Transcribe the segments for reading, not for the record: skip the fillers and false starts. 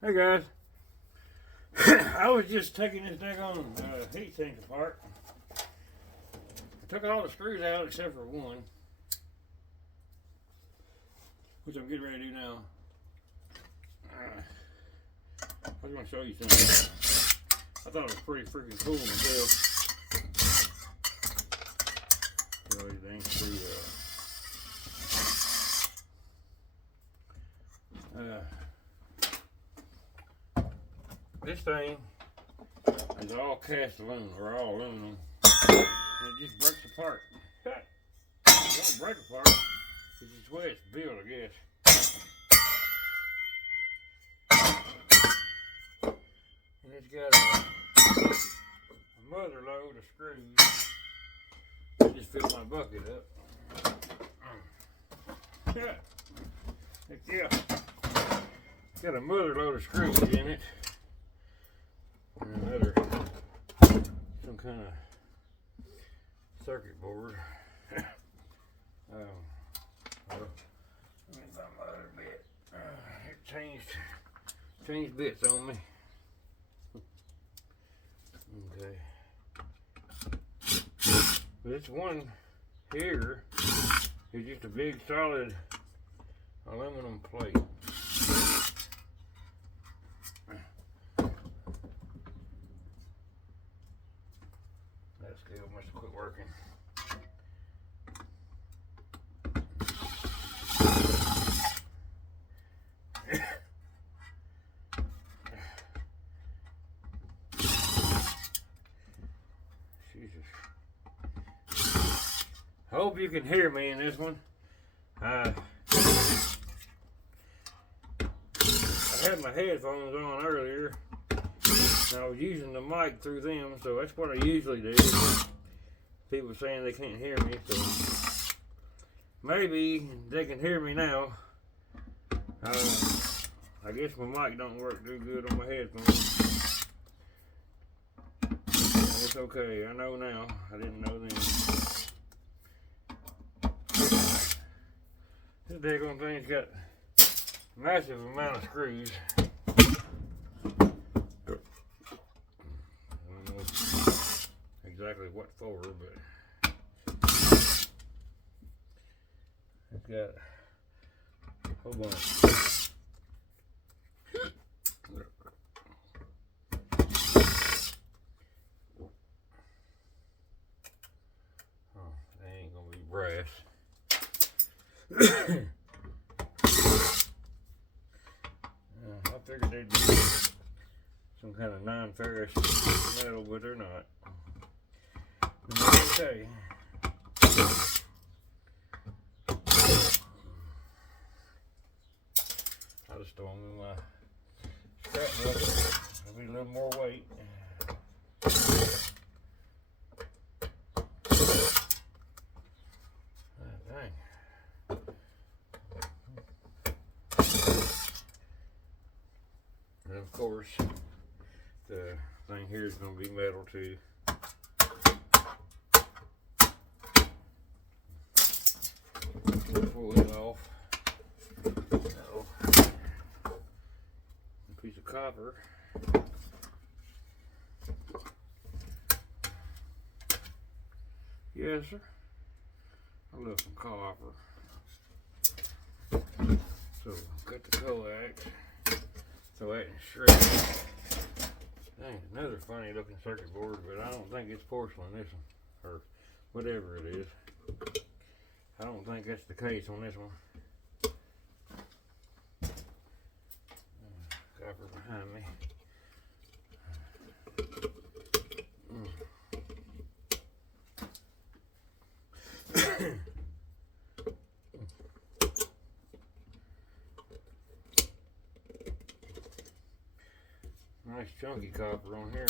Hey guys, I was just taking this daggone heat sink apart. I took all the screws out except for one, which I'm getting ready to do now. I was going to show you something. I thought it was pretty freaking cool myself. Get everything screwed up. This thing is all cast aluminum, or all aluminum, and it just breaks apart. It don't break apart, it's just the way it's built, I guess. And it's got a mother load of screws. I just filled my bucket up. Heck yeah. It's got a mother load of screws in it. And another, some kind of circuit board. Well, let me find my other bit. It changed bits on me. Okay. This one here is just a big solid aluminum plate. It must have quit working. Jesus. Hope you can hear me in this one. I had my headphones on earlier. I was using the mic through them, so that's what I usually do. People saying they can't hear me, so maybe they can hear me now. I guess my mic don't work too good on my headphones. It's okay, I know now. I didn't know then. This daggone thing's got a massive amount of screws. Exactly what for, but it's got a whole bunch. Oh, that ain't gonna be brass. I figured they'd be some kind of non-ferrous metal, but they're not. Okay. I'll just throw them in my scrap bucket. There'll be a little more weight. Dang. And of course, the thing here is going to be metal too. Pull it off. Uh-oh. A piece of copper. Yes, sir. I love some copper. So, cut the coax. Throw that in shred. Dang, another funny looking circuit board, but I don't think it's porcelain, this one. Or whatever it is. I don't think that's the case on this one. Copper behind me. Nice chunky copper on here.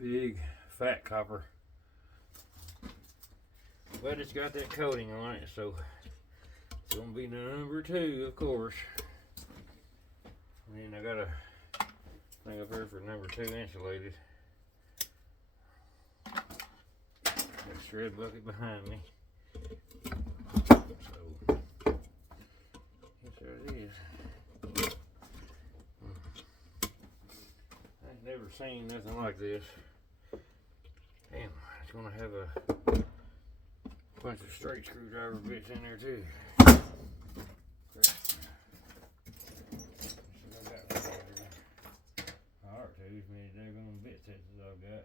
Big fat copper. But it's got that coating on it, so it's gonna be number 2, of course. And I got a thing up here for number 2 insulated. Got a shred bucket behind me. So, yes, there it is. seen nothing like this. Damn, it's gonna have a bunch of straight screwdriver bits in there too. Alright, too many daggone bit sets as I've got.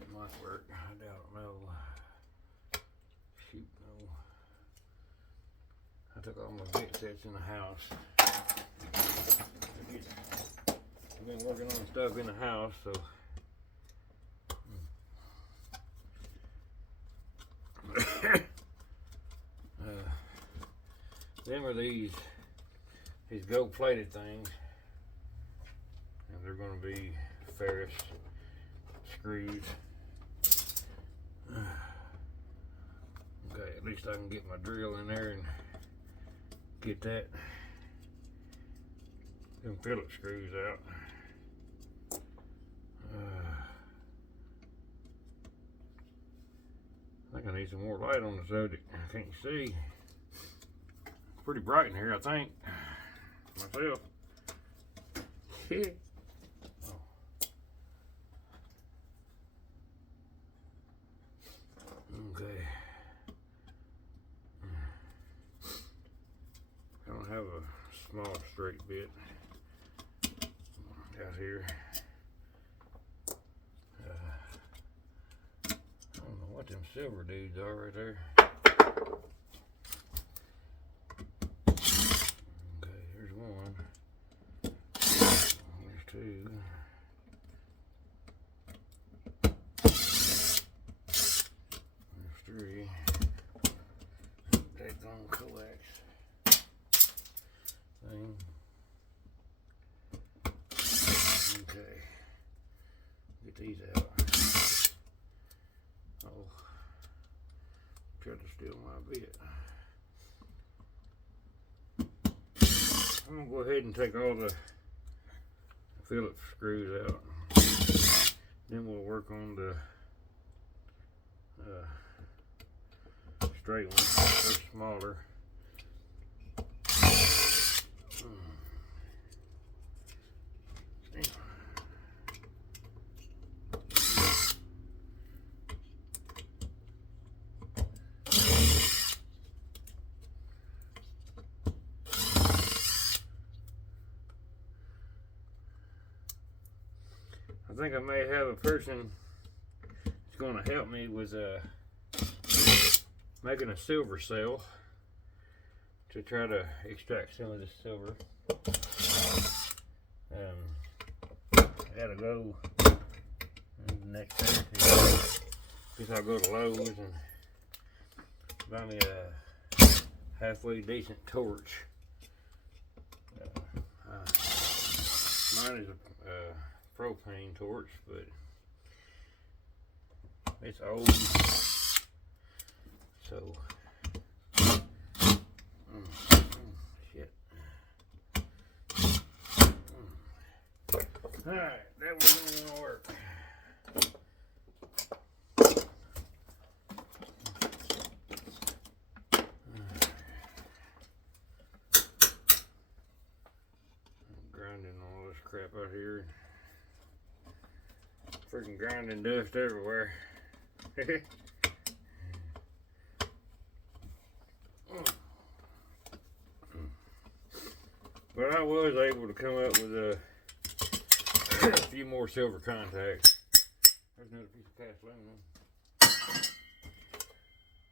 It might work, I don't know. Shoot, no. I took all my bit sets in the house. I've been working on stuff in the house, so them are these gold plated things, and they're going to be ferrous screws. Okay, at least I can get my drill in there and get them Phillips screws out. I think I need some more light on the subject. I can't see. It's pretty bright in here, I think. Myself. Oh. Okay. I don't have a small straight bit out here. I don't know what them silver dudes are right there. Okay, here's one. There's two. There's three. Daggone coax thing. Okay. Get these out. Oh. Tried to steal my bit. I'm gonna go ahead and take all the Phillips screws out. Then we'll work on the straight ones. They're smaller. I think I may have a person that's going to help me with making a silver cell to try to extract some of this silver. I gotta go next Thursday. Guess I'll go to Lowe's and buy me a halfway decent torch. Mine is a propane torch, but it's old, so shit. Alright, that wasn't gonna work. I'm grinding all this crap out here. Freaking grinding dust everywhere. But I was able to come up with a few more silver contacts. There's another piece of cast aluminum.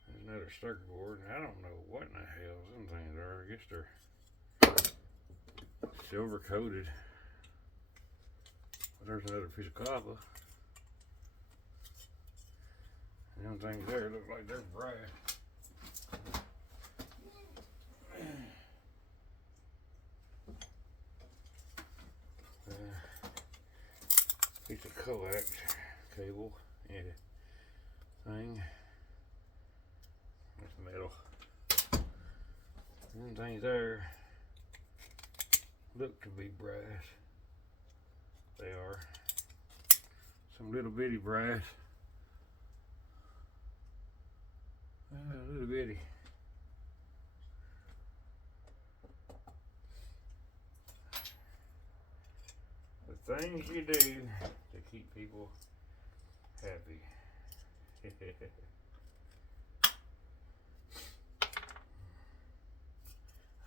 There's another circuit board. I don't know what in the hell some things are. I guess they're silver coated. But there's another piece of copper. Them things there look like they're brass. Piece of coax cable and thing. That's metal. Them things there look to be brass. They are. Some little bitty brass. A little bitty. Things you do to keep people happy.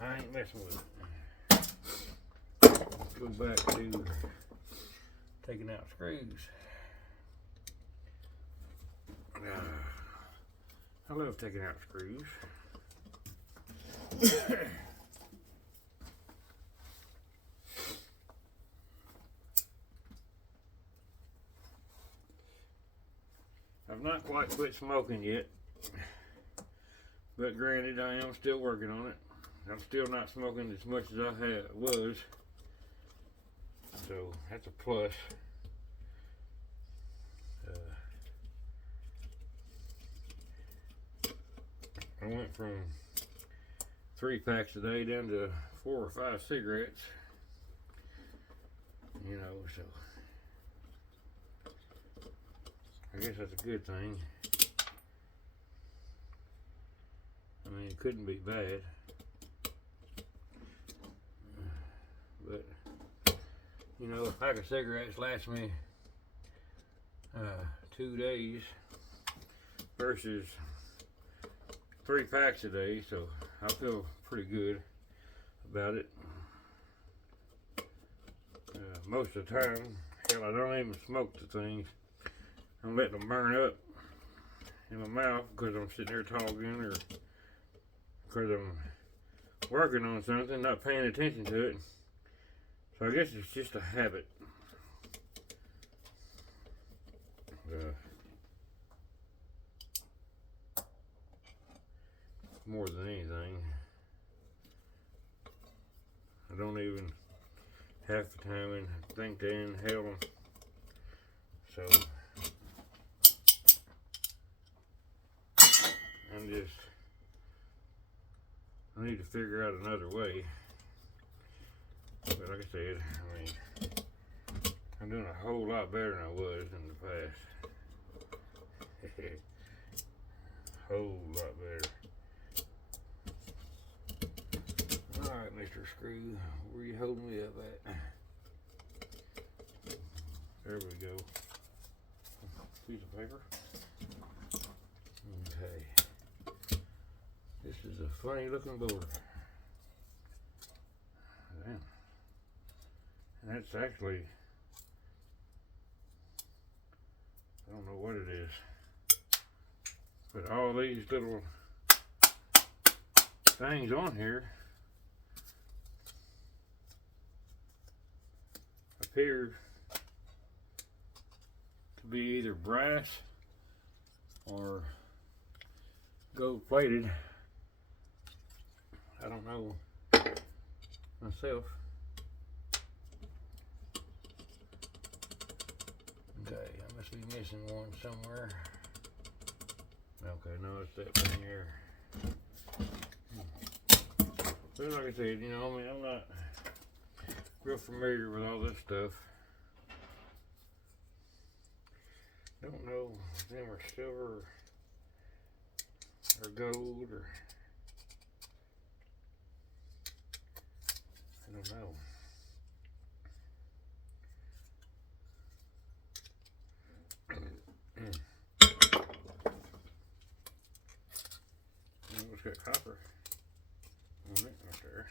I ain't messing with it. Let's go back to taking out screws. I love taking out screws. I've not quite quit smoking yet, but granted, I am still working on it. I'm still not smoking as much as I was, so that's a plus. I went from 3 packs a day down to 4 or 5 cigarettes, you know, so I guess that's a good thing. I mean, it couldn't be bad, but you know, a pack of cigarettes lasts me 2 days versus 3 packs a day, so I feel pretty good about it. Most of the time, hell, I don't even smoke the things. I'm letting them burn up in my mouth because I'm sitting there talking, or because I'm working on something, not paying attention to it. So I guess it's just a habit. More than anything, I don't even half the time and think to inhale them. So I need to figure out another way. But like I said, I mean, I'm doing a whole lot better than I was in the past. Whole lot better. Alright, Mr. Screw, where you holding me up at? There we go. Piece of paper. Okay. This is a funny looking board. Damn. And that's actually, I don't know what it is, but all these little things on here appear to be either brass or gold plated. I don't know myself. Okay, I must be missing one somewhere. Okay, no, it's that thing here. But like I said, you know, I mean, I'm not real familiar with all this stuff. Don't know if them are silver or gold, or I don't know. It's got copper on it right there.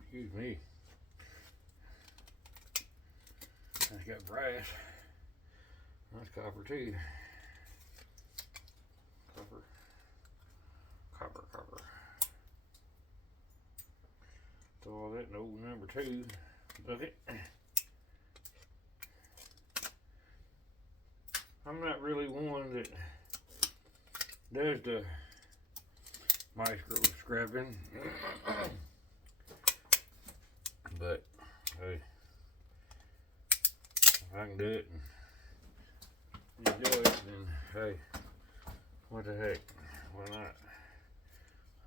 Excuse me. It's got brass. That's copper too. Copper. Copper, copper. Throw all that in old number 2 bucket. I'm not really one that does the micro scrapping, but hey, if I can do it and enjoy it, then hey, what the heck, why not?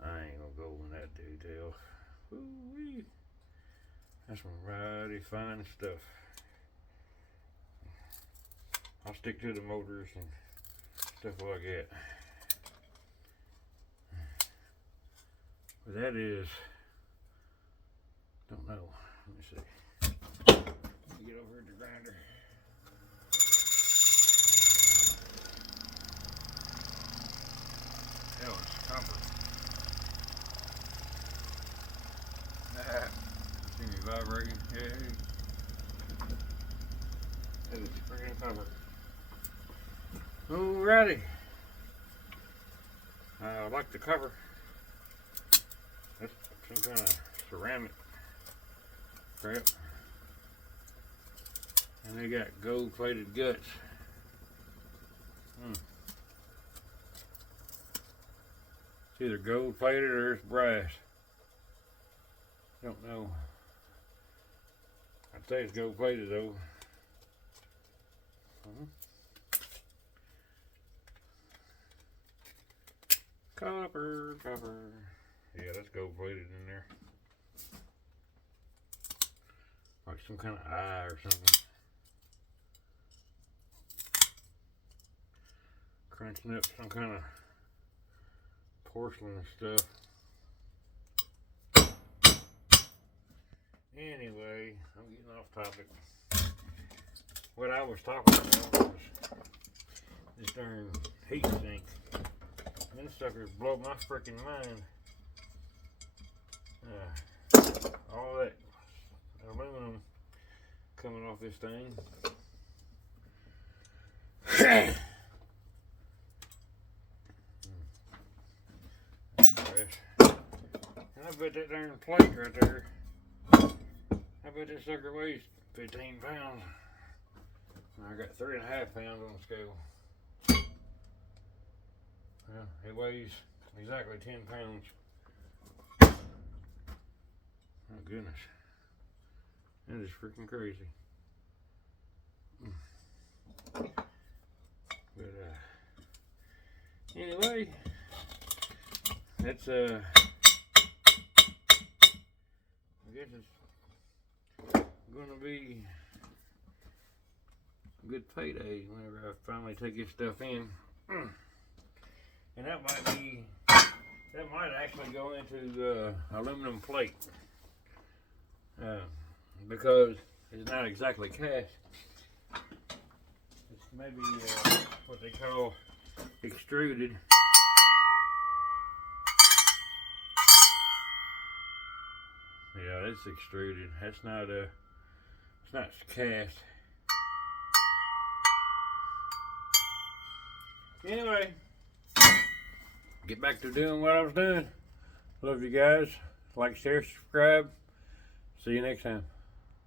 I ain't gonna go in that detail. Woo-wee. That's some mighty fine stuff. I'll stick to the motors and stuff like that. But that is, don't know, let me see. get over here to the grinder. That was copper. See me vibrating? Yay. That is freaking copper. Alrighty. I like the cover. That's some kind of ceramic crap. And they got gold plated guts. It's either gold plated or it's brass. Don't know. I'd say it's gold plated though. Copper. Yeah, that's gold plated in there. Like some kind of eye or something. Crunching up some kind of porcelain stuff. Anyway, I'm getting off topic. What I was talking about was this darn heat sink. Them suckers blow my freaking mind. All that aluminum coming off this thing. And I bet that darn plate right there, I bet that sucker weighs 15 pounds. I got 3.5 pounds on the scale. Well, it weighs exactly 10 pounds. Oh goodness. That is freaking crazy. But anyway, that's I guess it's gonna be a good payday whenever I finally take this stuff in. And that might actually go into aluminum plate. Because it's not exactly cast. It's maybe what they call extruded. Yeah, it's extruded. That's not it's not cast. Anyway, get back to doing what I was doing. Love you guys. Like, share, subscribe. See you next time.